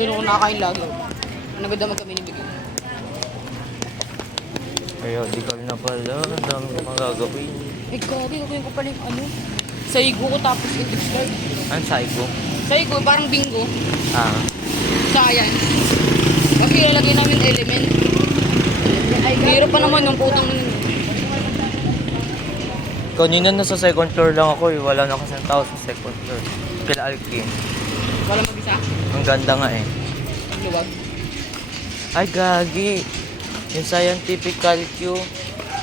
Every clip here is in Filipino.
Doon ako nakakain lagi. Nagadamag kami ni Bigay. Periodical na pala. Ang dami ko pang gagawin. Eh, grabe. Gagawin ko pala yung ano. Saigo ko tapos index card. Ano psycho? Saigo, parang bingo. Ah. Science. Kasi ilalagay namin element. Ay, hirap pa naman yung putang nun. Kanina nasa second floor lang ako eh. Wala na kasing tao sa second floor. Kila Alkin. Wala mag-isa. Ang ganda nga eh. Luwag. Ay, gagi. Yung scientific calcu.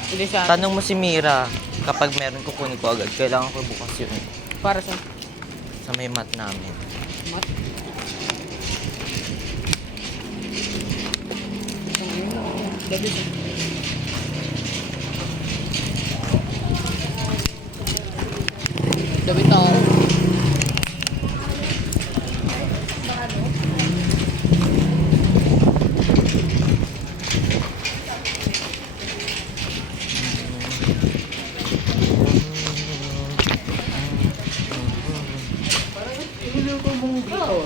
Hindi siya. Tanong mo si Mira. Kapag meron kukunin ko agad, kailangan ko bukas yun. Para sa Sa may mat namin. mat. Gabi siya. Gabi tao.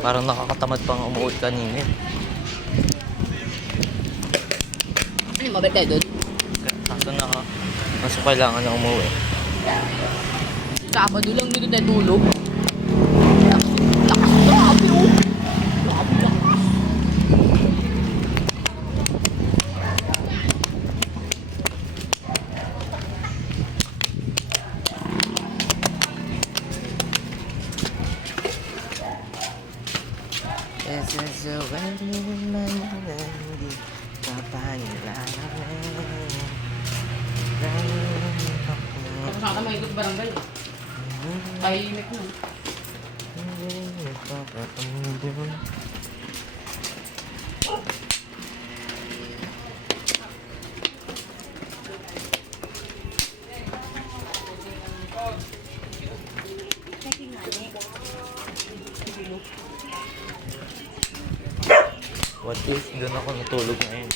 Parang nakakatamad pang umuwi kanina. Ano yung mabait tayo doon? Kaso na kaso kailangan na umuwi. Sabado lang dito tayo tulog. Lakas, grabe oh. Grabe lakas. This is the way hindi Tapos nakata may ikot barangay. Tahimik mo. What if doon ako natulog ngayon?